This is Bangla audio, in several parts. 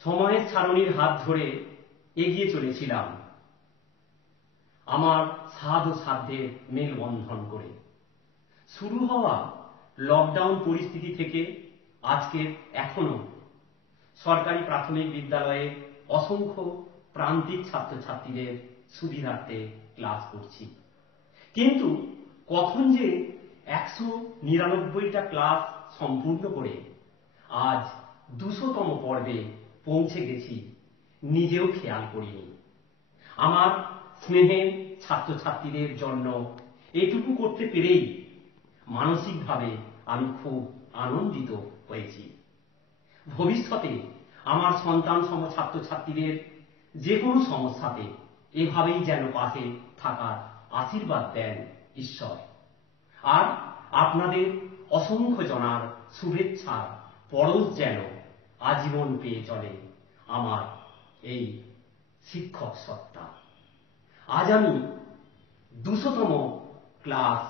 সময়ের ছারণীর হাত ধরে এগিয়ে চলেছিলাম আমার সাধ ও সাধ্যের মেলবন্ধন করে। শুরু হওয়া লকডাউন পরিস্থিতি থেকে আজকের এখনো সরকারি প্রাথমিক বিদ্যালয়ে অসংখ্য প্রান্তিক ছাত্রছাত্রীদের সুবিধার্থে ক্লাস করছি। কিন্তু কখন যে 199টা ক্লাস সম্পূর্ণ করে আজ 200তম পর্বে পৌঁছে গেছি নিজেও খেয়াল করিনি। আমার স্নেহের ছাত্রছাত্রীদের জন্য এটুকু করতে পেরেই মানসিকভাবে আমি খুব আনন্দিত হয়েছি। ভবিষ্যতে আমার সন্তান সম ছাত্রছাত্রীদের যে কোনো সমস্যাতে এভাবেই যেন পাশে থাকার আশীর্বাদ দেন ঈশ্বর। আর আপনাদের অসংখ্য জনার শুভেচ্ছার পরশ যেন আজীবন পেয়ে চলে আমার এই শিক্ষক সত্তা। আজ আমি 200তম ক্লাস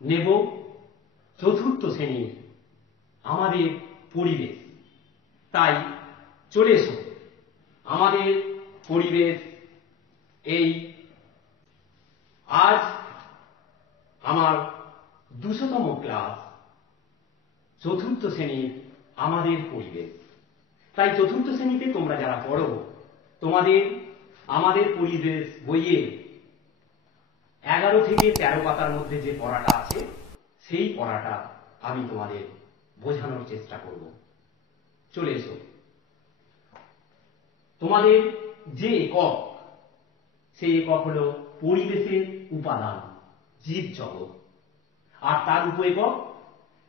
নেব, চতুর্থ শ্রেণীর আমাদের পরিবেশ। তাই চলে এসো আমাদের পরিবেশ। এই আজ আমার 200তম ক্লাস, চতুর্থ শ্রেণীর আমাদের পরিবেশ। তাই চতুর্থ শ্রেণীতে তোমরা যারা পড়ো, তোমাদের আমাদের পরিবেশ বইয়ের 11 থেকে 13 পাতার মধ্যে যে পড়াটা আছে সেই পড়াটা আমি তোমাদের বোঝানোর চেষ্টা করব। চলে এসো। তোমাদের যে একক, সেই একক হলো পরিবেশের উপাদান, জীব জগৎ। আর তার উপএকক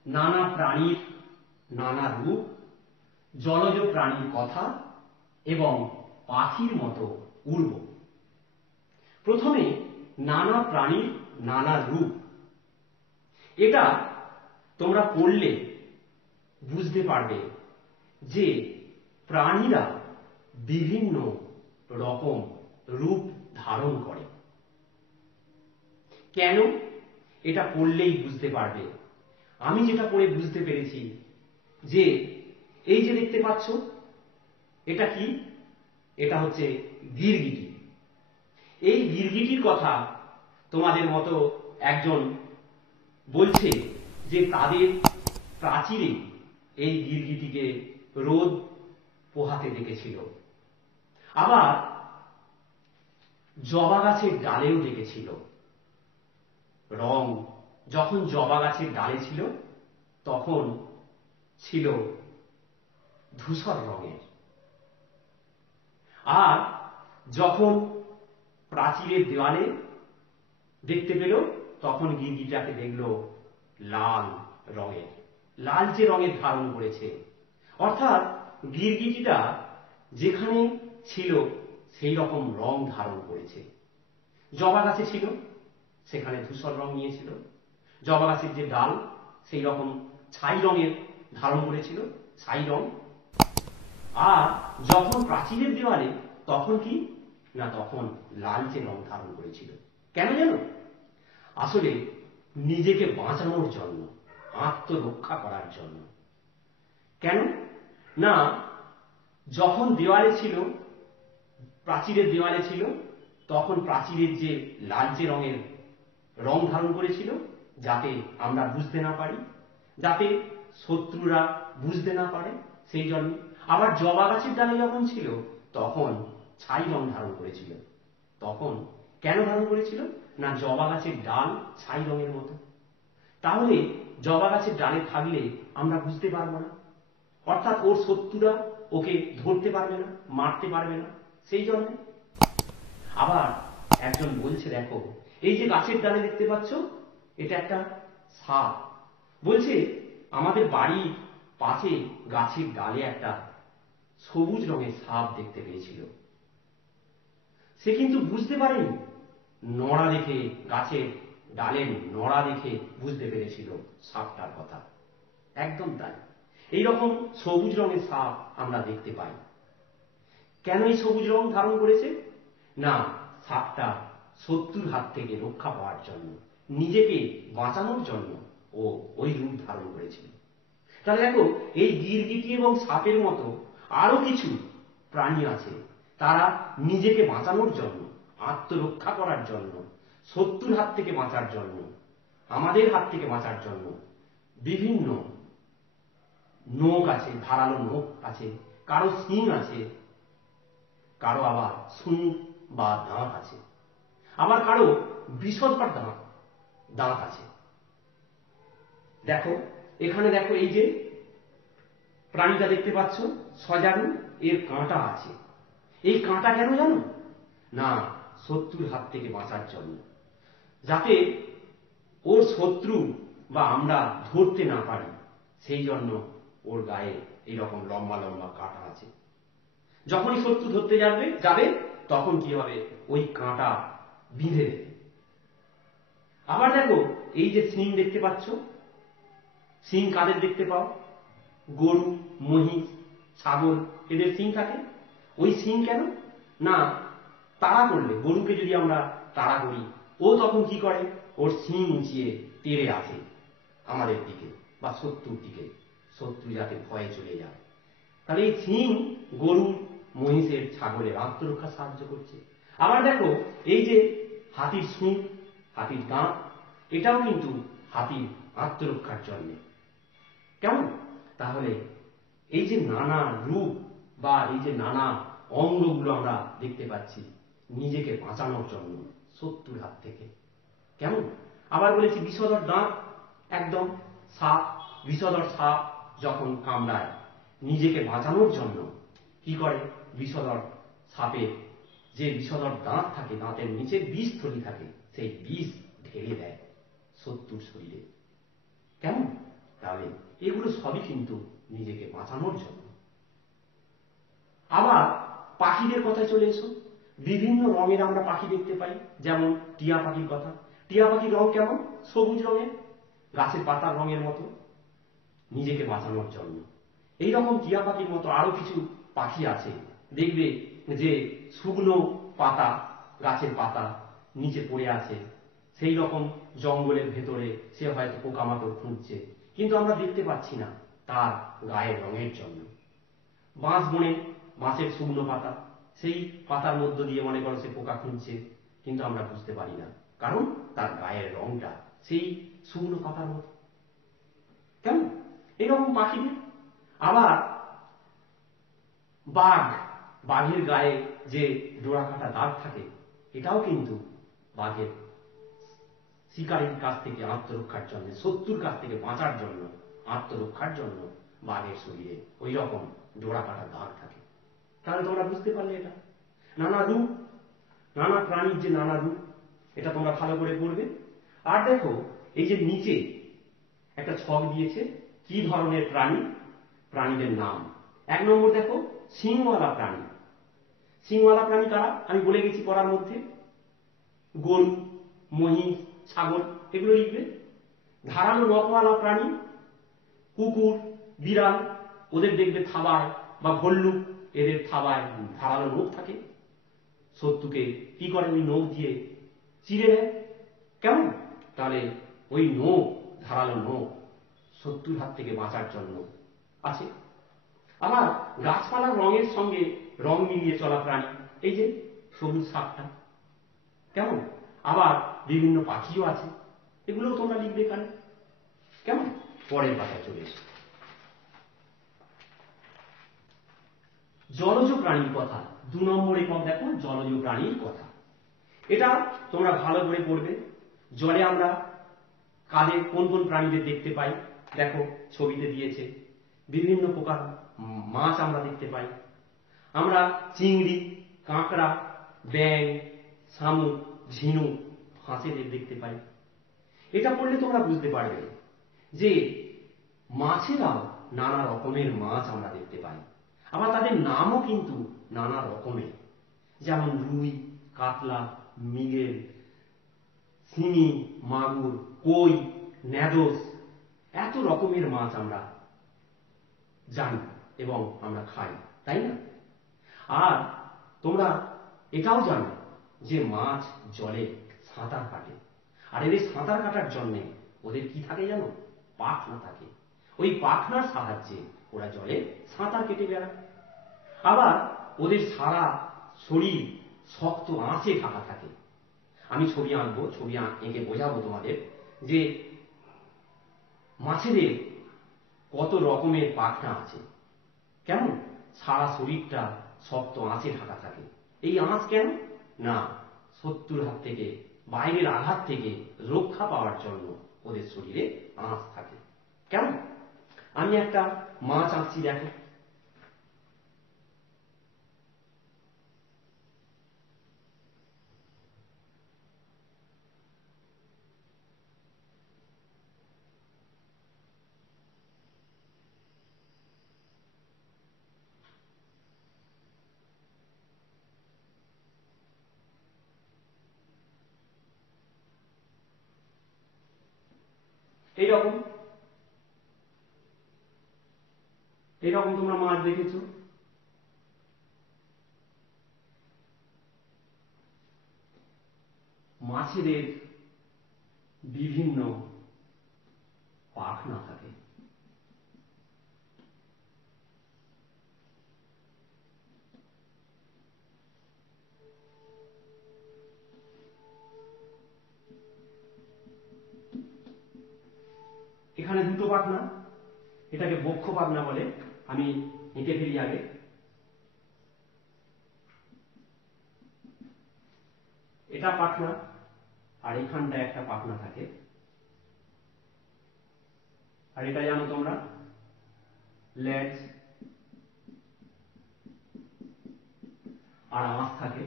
নানা প্রাণীর নানা রূপ, জলজ প্রাণীর কথা এবং পাখির মতো উড়ব। প্রথমে নানা প্রাণীর নানা রূপ। এটা তোমরা পড়লে বুঝতে পারবে যে প্রাণীরা বিভিন্ন রকম রূপ ধারণ করে। কেন? এটা পড়লেই বুঝতে পারবে। আমি যেটা পড়ে বুঝতে পেরেছি যে এই যে দেখতে পাচ্ছ, এটা কি? এটা হচ্ছে গিরগিটি। এই গিরগিটির কথা তোমাদের মতো একজন বলছে যে তাদের প্রাচীরে এই গিরগিটিকে রোদ পোহাতে দেখেছিল। আবার জবা গাছের ডালেও দেখেছিল। রং যখন জবা গাছের ডালে ছিল তখন ছিল ধূসর রঙের, আর যখন প্রাচীরের দেওয়ালে দেখতে পেল তখন গিরগিটিটাকে দেখল লাল রঙের, লালচে রঙের ধারণ করেছে। অর্থাৎ গিরগিটিটা যেখানে ছিল সেই রকম রং ধারণ করেছে। জবা গাছে ছিল, সেখানে ধূসর রং নিয়েছিল। জবা গাছের যে ডাল সেই রকম ছাই রঙের ধারণ করেছিল, ছাই রং। আর যখন প্রাচীরের দেওয়ালে তখন কি না, তখন লালচে রং ধারণ করেছিল। কেন জানো? আসলে নিজেকে বাঁচানোর জন্য, আত্মরক্ষা করার জন্য। কেন না, যখন দেওয়ালে ছিল, প্রাচীরের দেওয়ালে ছিল, তখন প্রাচীরের যে লালচে রঙের রং ধারণ করেছিল যাতে আমরা বুঝতে না পারি, যাতে শত্রুরা বুঝতে না পারে, সেই জন্য। আবার জবা গাছের ডালে যখন ছিল তখন ছাই রং ধারণ করেছিল। তখন কেন ধারণ করেছিল না, জবা গাছের ডাল ছাই রঙের মতো। তাহলে জবা গাছের ডালে থাকলে আমরা বুঝতে পারবো না, অর্থাৎ ওর শত্রুরা ওকে ধরতে পারবে না, মারতে পারবে না, সেই জন্য। আবার একজন বলছে, দেখো এই যে গাছের ডালে দেখতে পাচ্ছ, এটা একটা সাপ। বলছে আমাদের বাড়ির পাশে গাছের ডালে একটা সবুজ রঙের সাপ দেখতে পেয়েছিল। সে কিন্তু বুঝতে পারেনি, নড়া দেখে, গাছের ডালের নড়া দেখে বুঝতে পেরেছিল সাপটার কথা। একদম তাই। এইরকম সবুজ রঙের সাপ আমরা দেখতে পাই। কেন এই সবুজ রং ধারণ করেছে না, সাপটা শত্রুর হাত থেকে রক্ষা পাওয়ার জন্য, নিজেকে বাঁচানোর জন্য ও ওই রূপ ধারণ করেছিল। তাহলে দেখো, এই গিরগিটি এবং সাপের মতো আরো কিছু প্রাণী আছে তারা নিজেকে বাঁচানোর জন্য, আত্মরক্ষা করার জন্য, শত্রুর হাত থেকে বাঁচার জন্য, আমাদের হাত থেকে বাঁচার জন্য বিভিন্ন নখ আছে, ধারালো নখ আছে, কারো শিং আছে, কারো আবার শুঁড় বা দাঁত আছে, আবার কারো বিষধর দাঁত আছে। দেখো এখানে, দেখো এই যে প্রাণীটা দেখতে পাচ্ছ সজারু, এর কাঁটা আছে। এই কাঁটা কেন জানো? না, শত্রুর হাত থেকে বাঁচার জন্য, যাতে ওর শত্রু বা আমরা ধরতে না পারি, সেই জন্য ওর গায়ে এইরকম লম্বা লম্বা কাঁটা আছে। যখনই শত্রু ধরতে যাবে তখন কি হবে, ওই কাঁটা বিঁধে দেবে। আবার দেখো এই যে শিং দেখতে পাচ্ছ, শিং কাদের দেখতে পাও? গরু, মহিষ, ছাগল, এদের শিং থাকে। ওই শিং কেন? না, তাড়া করলে, গরুকে যদি আমরা তাড়া করি, ও তখন কি করে, ওর শিং উঁচিয়ে তেড়ে আসে আমাদের দিকে বা শত্রুর দিকে, শত্রু যাতে ভয়ে চলে যায়। তাহলে এই শিং গরু, মহিষের, ছাগলের আত্মরক্ষা সাহায্য করছে। আবার দেখো এই যে হাতির শুঁড়, হাতির দাঁত, এটাও কিন্তু হাতির আত্মরক্ষার জন্য। কেমন? তাহলে এই যে নানা রূপ বা এই যে নানা অঙ্গগুলো আমরা দেখতে পাচ্ছি নিজেকে বাঁচানোর জন্য শত্রুর হাত থেকে। কেমন? আবার বলেছি বিষধর দাঁত, একদম সাপ, বিষধর সাপ যখন কামড়ায় নিজেকে বাঁচানোর জন্য কি করে, বিষধর সাপের যে বিষধর দাঁত থাকে, দাঁতের নিচে বিষথলি থাকে, সেই বিষ ঢেলে দেয় শত্রুর শরীরে। কেমন? তাহলে এগুলো সবই কিন্তু নিজেকে বাঁচানোর জন্য। আবার পাখিদের কথায় চলে এসো। বিভিন্ন রঙের আমরা পাখি দেখতে পাই, যেমন টিয়া পাখির কথা। টিয়া পাখির রং কেমন? সবুজ রঙের, গাছের পাতার রঙের মতো, নিজেকে বাঁচানোর জন্য। এইরকম টিয়া পাখির মতো আরো কিছু পাখি আছে, দেখবে যে শুকনো পাতা, গাছের পাতা নিচে পড়ে আছে, সেই রকম জঙ্গলের ভেতরে সে হয়তো পোকামাকড় খুঁজছে, কিন্তু আমরা দেখতে পাচ্ছি না তার গায়ের রঙের জন্য। বাঁশ বনে, বাঁশের শুকনো পাতা, সেই পাতার মধ্য দিয়ে মনে করো সে পোকা খুঁজছে, কিন্তু আমরা বুঝতে পারি না, কারণ তার গায়ের রংটা সেই শুকনো পাতার মতো। কেমন? এইরকম পাখিদের। আবার বাঘ, বাঘের গায়ে যে ডোরা কাটা দাগ থাকে, এটাও কিন্তু বাঘের শিকারীর কাছ থেকে আত্মরক্ষার জন্য, শত্রুর কাছ থেকে বাঁচার জন্য, আত্মরক্ষার জন্য বাঘের শরীরে ওই রকম ডোরা কাটা দাগ থাকে। তাহলে তোমরা বুঝতে পারলে এটা নানা রূপ, নানা প্রাণীর যে নানা রূপ, এটা তোমরা ভালো করে পড়বে। আর দেখো এই যে নিচে একটা ছক দিয়েছে কি ধরনের প্রাণী, প্রাণীদের নাম। 1 নম্বর দেখো শিংওয়ালা প্রাণী। শিংওয়ালা প্রাণী কারা? আমি বলে গেছি পড়ার মধ্যে, গরু, মহিষ, ছাগল, এগুলো লিখবে। ধারালো নখওয়ালা প্রাণী, কুকুর, বিড়াল, ওদের দেখবে থাবায়, বা ভল্লুক, এদের থাবায় ধারালো নখ থাকে, শত্রুকে কি করে, ওই নখ দিয়ে চিড়ে দেয়। কেমন? তাহলে ওই নখ, ধারালো নখ শত্রুর হাত থেকে বাঁচার জন্য আছে। আবার গাছপালার রঙের সঙ্গে রং মিলিয়ে চলা প্রাণী, এই যে সবুজ সাপটা। কেমন? আবার বিভিন্ন পাখিও আছে, এগুলোও তোমরা লিখবে এখানে। কেমন? পরের পাতায় চলে এসো। জলজ প্রাণীর কথা, 2 নম্বর একক দেখো, জলজ প্রাণীর কথা। এটা তোমরা ভালো করে পড়বে। জলে আমরা কাদের, কোন কোন প্রাণীদের দেখতে পাই, দেখো ছবিতে দিয়েছে। বিভিন্ন প্রকার মাছ আমরা দেখতে পাই। আমরা চিংড়ি, কাঁকড়া, ব্যাঙ, শামুক, ঝিনুক, হাঁসেদের দেখতে পাই। এটা পড়লে তোমরা বুঝতে পারবে যে মাছেরাও নানা রকমের মাছ আমরা দেখতে পাই। আবার তাদের নামও কিন্তু নানা রকমের, যেমন রুই, কাতলা, মৃগেল, শিঙি, মাগুর, কই, ন্যাদোস, এত রকমের মাছ আমরা জানি এবং আমরা খাই, তাই না? আর তোমরা এটাও জানো যে মাছ জলে সাঁতার কাটে, আর এদের সাঁতার কাটার জন্য ওদের কি থাকে জানো? পাখনা থাকে। ওই পাখনার সাহায্যে ওরা জলে সাঁতার কেটে বেড়ায়। আবার ওদের সারা শরীর শক্ত আঁচে ঢাকা থাকে। আমি ছবি আঁকবো, ছবি এঁকে বোঝাবো তোমাদের যে মাছেদের কত রকমের পাখনা আছে, কেমন সারা শরীরটা শক্ত আঁচে ঢাকা থাকে। এই আঁচ কেন না, শত্রুর হাত থেকে, বাইরের আঘাত থেকে রক্ষা পাওয়ার জন্য ওদের শরীরে আঁচ থাকে। কেমন? আমি একটা মাছ আঁকছি, দেখো। এইরকম এইরকম তোমরা মাছ দেখেছো। মাছেদের বিভিন্ন পাখনা থাকে। এখানে দুটো পাখনা, এটাকে বক্ষ পাখনা বলে। আমি এঁকে ফেলি আগে। এটা পাখনা, আর এখানটা একটা পাখনা থাকে। আর এটা জানো তোমরা লেজ, আর আঁশ থাকে।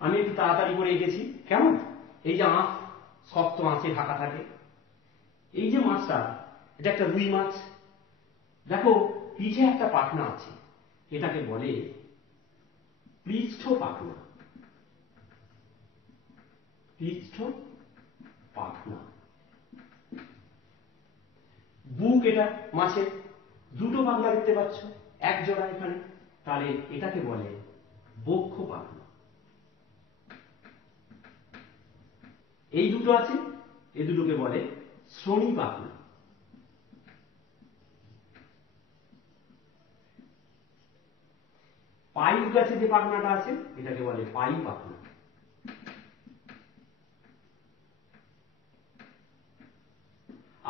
আমি একটু তাড়াতাড়ি করে এঁকেছি, কেমন? এই যে আঁশ, শক্ত আঁচে ঢাকা থাকে। এই যে মাছটা, এটা একটা রুই মাছ। দেখো পিঠে একটা পাখনা আছে, এটাকে বলে পৃষ্ঠ পাখনা। পৃষ্ঠ পাখনা। বুক এটা মাছের, দুটো পাখনা দেখতে পাচ্ছ, এক জোড়া এখানে, তাহলে এটাকে বলে বক্ষ পাখনা। এই দুটো আছে, এই দুটোকে বলে শ্রোণী পাখনা। পাইপ গাছে যে পাখনাটা আছে এটাকে বলে পাই পাখনা।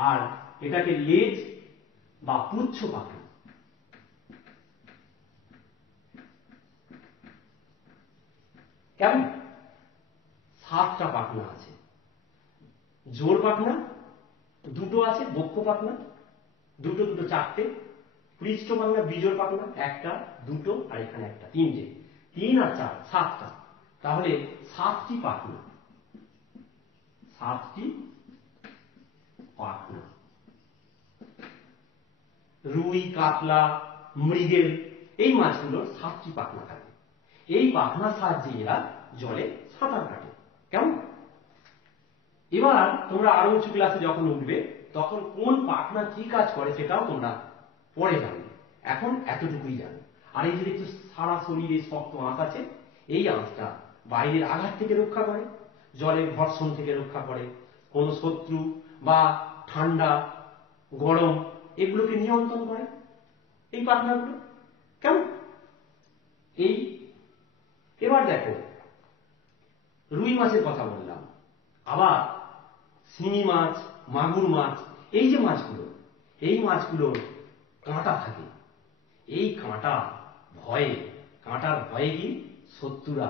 আর এটাকে লেজ বা পুচ্ছ পাখনা। কেমন? 7টা পাখনা আছে। জোড় পাখনা দুটো আছে, বক্ষ পাখনা দুটো, দুটো 4টে, পৃষ্ঠ পাখনা বিজোড় পাখনা একটা, দুটো, আর এখানে একটা, 3টে। 3 আর 4 7টা, তাহলে 7টি পাখনা। 7টি পাখনা। রুই, কাতলা, মৃগেল এই মাছগুলোর 7টি পাখনা থাকে। এই পাখনার সাহায্যে এরা জলে সাঁতার কাটে। কেমন? এবার তোমরা আরো উঁচু ক্লাসে যখন উঠবে তখন কোন পাখনা কি কাজ করে সেটাও তোমরা পরে জানবে। এখন এতটুকুই জানো। আর এই যে দেখছো সারা শরীরে শক্ত আঁশ আছে, এই আঁশটা বাইরের আঘাত থেকে রক্ষা করে, জলের ঘর্ষণ থেকে রক্ষা করে, কোন শত্রু বা ঠান্ডা গরম এগুলোকে নিয়ন্ত্রণ করে এই পাখনাগুলো। কেমন? এই এবার দেখো রুই মাছের কথা বললাম, আবার শিঙি মাছ, মাগুর মাছ, এই যে মাছগুলো, এই মাছগুলোর কাঁটা থাকে। এই কাঁটা ভয়ে, কাঁটার ভয়ে কি শত্রুরা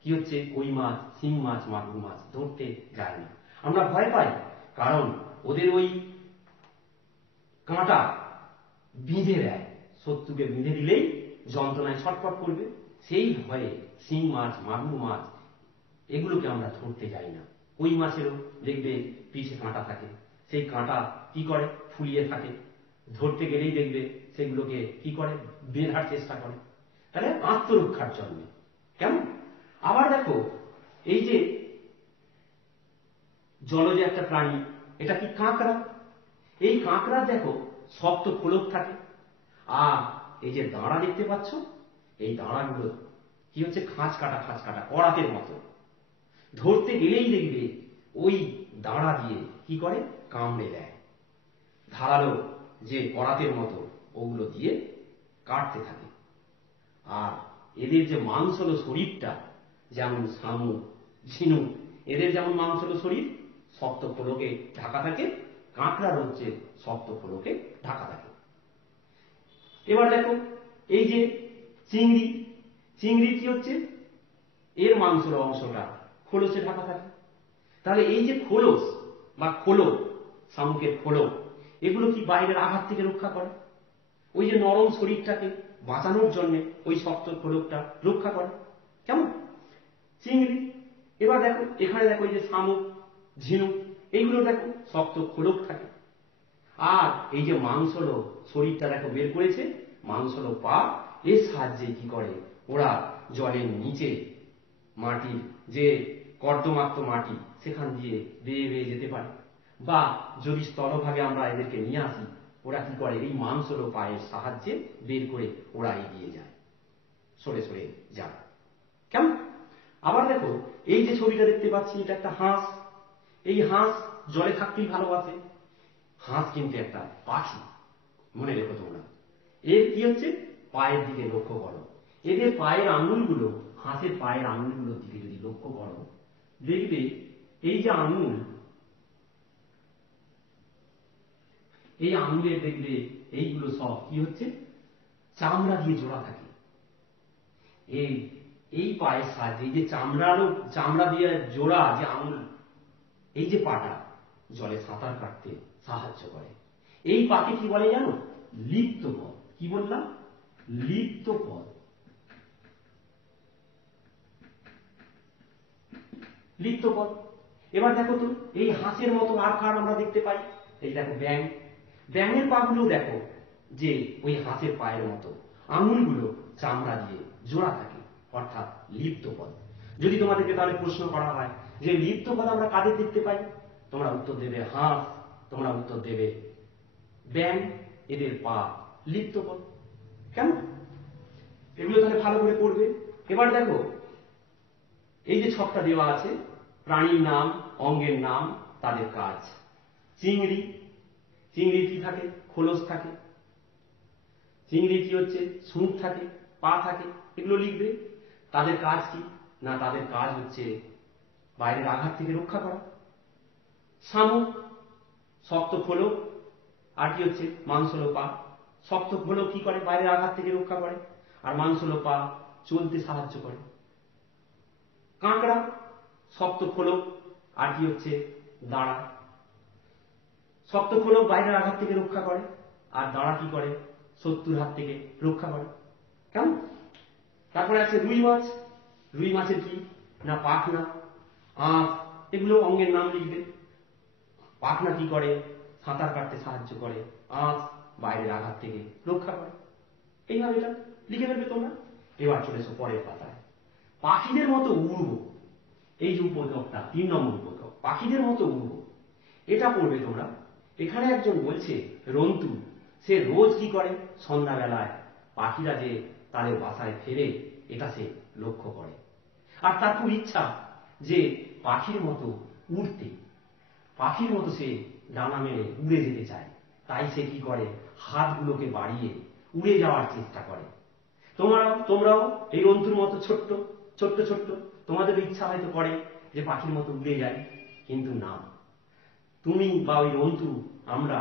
কি হচ্ছে কই মাছ, শিং মাছ, মাগুর মাছ ধরতে যায় না। আমরা ভয় পাই কারণ ওদের ওই কাঁটা বিঁধে দেয়, শত্রুকে বিঁধে দিলেই যন্ত্রণায় ছটফট করবে। সেই ভয়ে শিং মাছ, মাগুর মাছ এগুলোকে আমরা ধরতে যাই না। কই মাছেরও দেখবে পিঠে কাঁটা থাকে, সেই কাঁটা কি করে ফুলিয়ে থাকে, ধরতে গেলেই দেখবে সেগুলোকে কি করে, বেঁধার চেষ্টা করে, তাহলে আত্মরক্ষার জন্য। কেমন? আবার দেখো, এই যে জলজ একটা প্রাণী, এটা কি কাঁকড়া। এই কাঁকড়া দেখো শক্ত খোলক থাকে, আর এই যে দাঁড়া দেখতে পাচ্ছ, এই দাঁড়াগুলো কি হচ্ছে, খাঁচ কাটা করাতের মতো। ধরতে গেলেই দেখবে ওই দাঁড়া দিয়ে কি করে, কামড়ে দেয়, ধারালো যে করাতের মতো ওগুলো দিয়ে কাটতে থাকে। আর এদের যে মাংসলো শরীরটা, যেমন শামুক, ঝিনুক, এদের যেমন মাংসলো শরীর, শক্ত খোলকে ঢাকা থাকে, কাঁকড়ার হচ্ছে শক্ত খোলকে ঢাকা থাকে। এবার দেখো, এই যে চিংড়ি, চিংড়ির কি হচ্ছে, এর মাংসের অংশটা খোলসে ঢাকা থাকে। তাহলে এই যে খোলস বা খোলক, শামুকের খোলক, এগুলো কি বাইরের আঘাত থেকে রক্ষা করে, ওই যে নরম শরীরটাকে বাঁচানোর জন্য ওই শক্ত খোলকটা রক্ষা করে। কেমন? চিংড়ি। এবার দেখো, এখানে দেখো এই যে শামুক, ঝিনুক, এইগুলো দেখো শক্ত খোলক থাকে। আর এই যে মাংসলো শরীরটা দেখো বের করেছে, মাংসলো পা, এর সাহায্যে কি করে, ওরা জলের নিচে মাটির যে কর্দমাক্ত মাটি, সেখান দিয়ে বেয়ে বেয়ে যেতে পারে। বা যদি স্থলভাগে আমরা এদেরকে নিয়ে আসি, ওরা কি করে, এই মাংসলো পায়ের সাহায্যে বের করে ওরা এগিয়ে যায়, সরে সরে যায়। কেমন? আবার দেখো, এই যে ছবিটা দেখতে পাচ্ছি, এটা একটা হাঁস। এই হাঁস জলে থাকতেই ভালোবাসে। হাঁস কিন্তু একটা পাখি, মনে রেখো তোমরা। এর কি হচ্ছে, পায়ের দিকে লক্ষ্য করো, এদের পায়ের আঙুলগুলো, হাঁসের পায়ের আঙুলগুলোর দিকে যদি লক্ষ্য করো, দেখবে এই যে আঙুল, এই আঙুলের দেখবে এইগুলো সব কি হচ্ছে, চামড়া দিয়ে জোড়া থাকে। এই পায়ের সাহায্যে, এই যে চামড়া দিয়ে জোড়া যে আঙুল, এই যে পাটা জলে সাঁতার কাটতে সাহায্য করে। এই পাকে কি বলে জানো, লিপ্ত পদ। কি বললাম? লিপ্ত পদ। লিপ্ত পদ। এবার দেখো তো, এই হাঁসের মতো আর কার আমরা দেখতে পাই, এই দেখো ব্যাঙ। ব্যাঙের পাগুলো দেখো যে ওই হাঁসের পায়ের মতো, আঙুলগুলো চামড়া দিয়ে জোড়া থাকে, অর্থাৎ লিপ্ত পদ। যদি তোমাদেরকে তাহলে প্রশ্ন করা হয় যে লিপ্ত পদ আমরা কাদের দেখতে পাই, তোমরা উত্তর দেবে হাঁস, তোমরা উত্তর দেবে ব্যাঙ, এদের পা লিপ্ত পদ। কেমন? এগুলো তাহলে ভালো করে পড়বে। এবার দেখো, এই যে ছকটা দেওয়া আছে, প্রাণীর নাম, অঙ্গের নাম, তাদের কাজ। চিংড়ি, চিংড়ির কি থাকে, খোলস থাকে। চিংড়ি কি হচ্ছে, সুঁড় থাকে, পা থাকে, এগুলো লিখবে। তাদের কাজ কি না, তাদের কাজ হচ্ছে বাইরের আঘাত থেকে রক্ষা করা। শামুক, শক্ত খোলক, আর কি হচ্ছে, মাংসলো পা। শক্ত খোলক কি করে, বাইরের আঘাত থেকে রক্ষা করে, আর মাংসলো পা চলতে সাহায্য করে। কাঁকড়া, শক্ত খোলক, আর কি হচ্ছে, দাঁড়া। শক্ত খোলক বাইরের আঘাত থেকে রক্ষা করে, আর দাঁড়া কি করে, শত্রুর হাত থেকে রক্ষা করে। কেমন? তারপরে আছে রুই মাছ। রুই মাছের কি না, পাখনা, আঁশ, এগুলো অঙ্গের নাম লিখবে। পাখনা কি করে, সাঁতার কাটতে সাহায্য করে, আঁশ বাইরের আঘাত থেকে রক্ষা করে। এইভাবে এটা লিখে ফেলবে তোমরা। এবার চলে এসো পরের পাতায়। পাখিদের মতো উড়ব, এই যে উপদ্রবটা 3 নম্বর উপদ্রব, পাখিদের মতো উড়ব, এটা পড়বে তোমরা। এখানে একজন বলছে রন্তু, সে রোজ কি করে, সন্ধ্যাবেলায় পাখিরা যে তাদের বাসায় ফেরে, এটা সে লক্ষ্য করে। আর তার খুব ইচ্ছা যে পাখির মতো উড়তে, পাখির মতো সে ডানা মেলে উড়ে যেতে চায়। তাই সে কি করে, হাতগুলোকে বাড়িয়ে উড়ে যাওয়ার চেষ্টা করে। তোমরাও এই রন্তুর মতো ছোট্ট ছোট্ট ছোট্ট, তোমাদের ইচ্ছা হয়তো করে যে পাখির মতো উড়ে যায়, কিন্তু না, তুমি বা ওই রন্তু, আমরা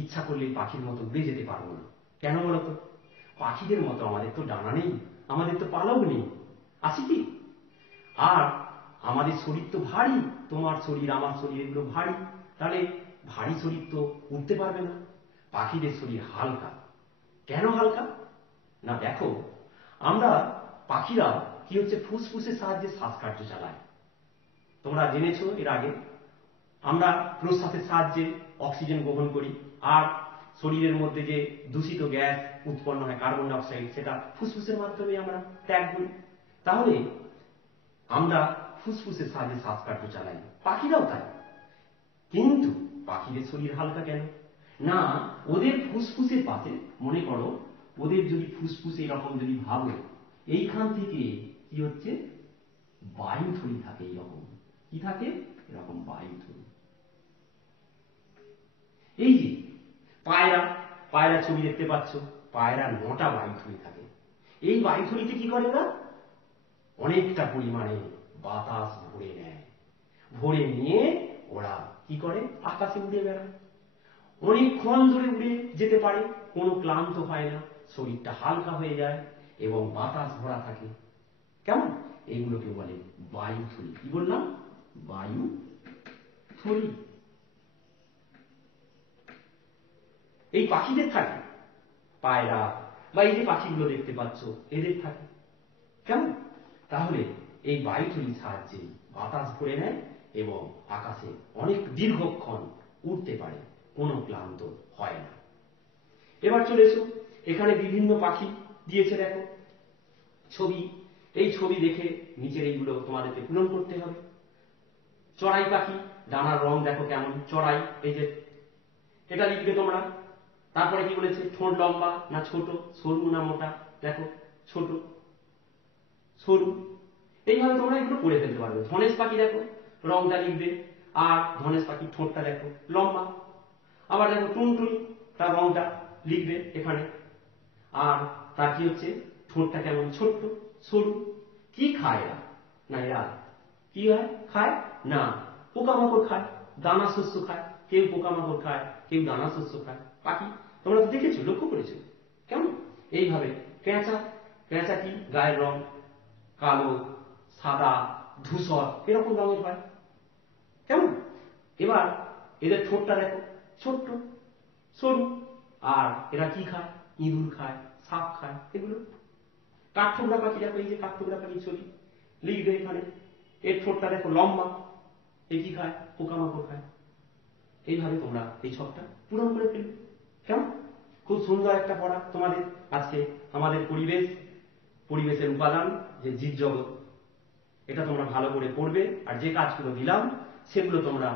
ইচ্ছা করলে পাখির মতো উড়ে যেতে পারবো না। কেন বলতো? পাখিদের মতো আমাদের তো ডানা নেই, আমাদের তো পালক নেই, আছে কি? আর আমাদের শরীর তো ভারী, তোমার শরীর আমার শরীর এগুলো ভারী, তাহলে ভারী শরীর তো উঠতে পারবে না। পাখিদের শরীর হালকা। কেন হালকা না, দেখো, আমরা পাখিরা কি হচ্ছে, ফুসফুসের সাহায্যে শ্বাসকার্য চালায়। তোমরা জেনেছো এর আগে, আমরা প্রশ্বাসের সাহায্যে অক্সিজেন গ্রহণ করি, আর শরীরের মধ্যে যে দূষিত গ্যাস উৎপন্ন হয় কার্বন ডাই অক্সাইড, সেটা ফুসফুসের মাধ্যমে আমরা ত্যাগ করি। তাহলে আমরা ফুসফুসের সাহায্যে শ্বাসকার্য চালাই, পাখিরাও তাই। কিন্তু পাখিদের শরীর হালকা কেন? না, ওদের ফুসফুসের পাশে, মনে করো ওদের যদি ফুসফুস এরকম যদি ভাবো, এইখান থেকে কি হচ্ছে, বায়ুথলি থাকে এইরকম। কি থাকে? এরকম বায়ুথলি। এই যে পায়রা, পায়রা ছবি দেখতে পাচ্ছ, পায়রা 9টা বায়ুথলি থাকে। এই বায়ুথলিতে কি করে ওরা? অনেকটা পরিমাণে বাতাস ভরে নেয়, ভরে নিয়ে ওরা কি করে? আকাশে উড়ে বেড়ায়, অনেকক্ষণ ধরে উড়ে যেতে পারে, কোনো ক্লান্ত হয় না, শরীরটা হালকা হয়ে যায় এবং বাতাস ভরা থাকে। কেমন? এইগুলোকে বলে বায়ুথলি। কি বললাম? বায়ুথলি। এই পাখিদের থাকে, পায়রা বা এই যে পাখিগুলো দেখতে পাচ্ছ এদের থাকে। কেমন? তাহলে এই বায়ুথলির সাহায্যে বাতাস ভরে নেয় এবং আকাশে অনেক দীর্ঘক্ষণ উড়তে পারে, কোনো ক্লান্ত হয় না। এবার চলে এসো, এখানে বিভিন্ন পাখি দিয়েছে, দেখো ছবি। এই ছবি দেখে নিচের এইগুলো তোমাদেরকে পূরণ করতে হবে। চড়াই পাখি, ডানার রং দেখো কেমন, চড়াই, এই যে এটা লিখবে তোমরা। তারপরে কি বলেছে? ঠোঁট লম্বা না ছোট, সরু না মোটা, দেখো ছোট, সরু। এইভাবে তোমরা এগুলো পড়ে ফেলতে পারবে। ধনেশ পাখি দেখো, রংটা লিখবে, আর ধনেশ পাখির ঠোঁটটা দেখো লম্বা। আবার দেখো টুনটুনি, তার রংটা লিখবে এখানে, আর তার কি হচ্ছে, ঠোঁটটা কেমন, ছোট্ট, সরু। কি খায় এরা? না এরা কি হয়? খায় না, পোকামাকড় খায়, দানা শস্য খায়। কেউ পোকামাকড় খায়, কেউ দানা শস্য খায়। পাখি তোমরা তো দেখেছো, লক্ষ্য করেছো কেমন? এইভাবে পেঁচা, পেঁচা কি? গায়ের রং কালো, সাদা, ধূসর, এরকম রঙের হয়। কেমন? এবার এদের ঠোঁটটা দেখো, ছোট্ট, সরু। আর এরা কি খায়? ইঁদুর খায়, সাপ খায়, এগুলো। কাঠঠোকরা পাখি দেখো, এই যে কাঠঠোকরা পাখির ছবি লিখবে এখানে। এর ঠোঁটটা দেখো লম্বা, এ কি খায়? পোকামাকড় খায়। এইভাবে তোমরা এই ছকটা পূরণ করে ফেলবে। কেমন? খুব সুন্দর একটা পড়া তোমাদের আজকে। আমাদের পরিবেশ, পরিবেশের উপাদান, যে জীবজগৎ, এটা তোমরা ভালো করে পড়বে। আর যে কাজগুলো দিলাম সেগুলো তোমরা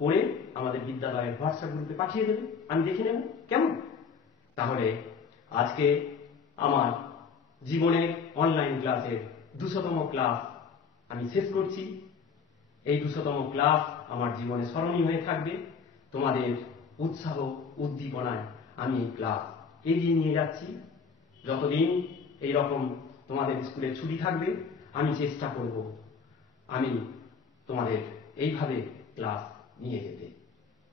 করে আমাদের বিদ্যালয়ের হোয়াটসঅ্যাপ গ্রুপে পাঠিয়ে দেবে, আমি দেখে নেব। কেমন? তাহলে আজকে আমার জীবনের অনলাইন ক্লাসের 200তম ক্লাস আমি শেষ করছি। এই 200তম ক্লাস আমার জীবনে স্মরণীয় হয়ে থাকবে। তোমাদের উৎসাহ উদ্দীপনায় আমি এই ক্লাস এগিয়ে নিয়ে যাচ্ছি। যতদিন এই রকম তোমাদের স্কুলে ছুটি থাকবে আমি চেষ্টা করব আমি তোমাদের এইভাবে ক্লাস নিয়ে যেতে।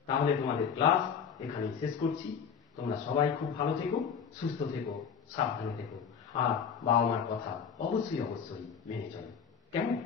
তাহলে তোমাদের ক্লাস এখানেই শেষ করছি। তোমরা সবাই খুব ভালো থেকো, সুস্থ থেকো, সাবধানে থেকো, আর বাবা মার কথা অবশ্যই অবশ্যই মেনে চলো। কেমন?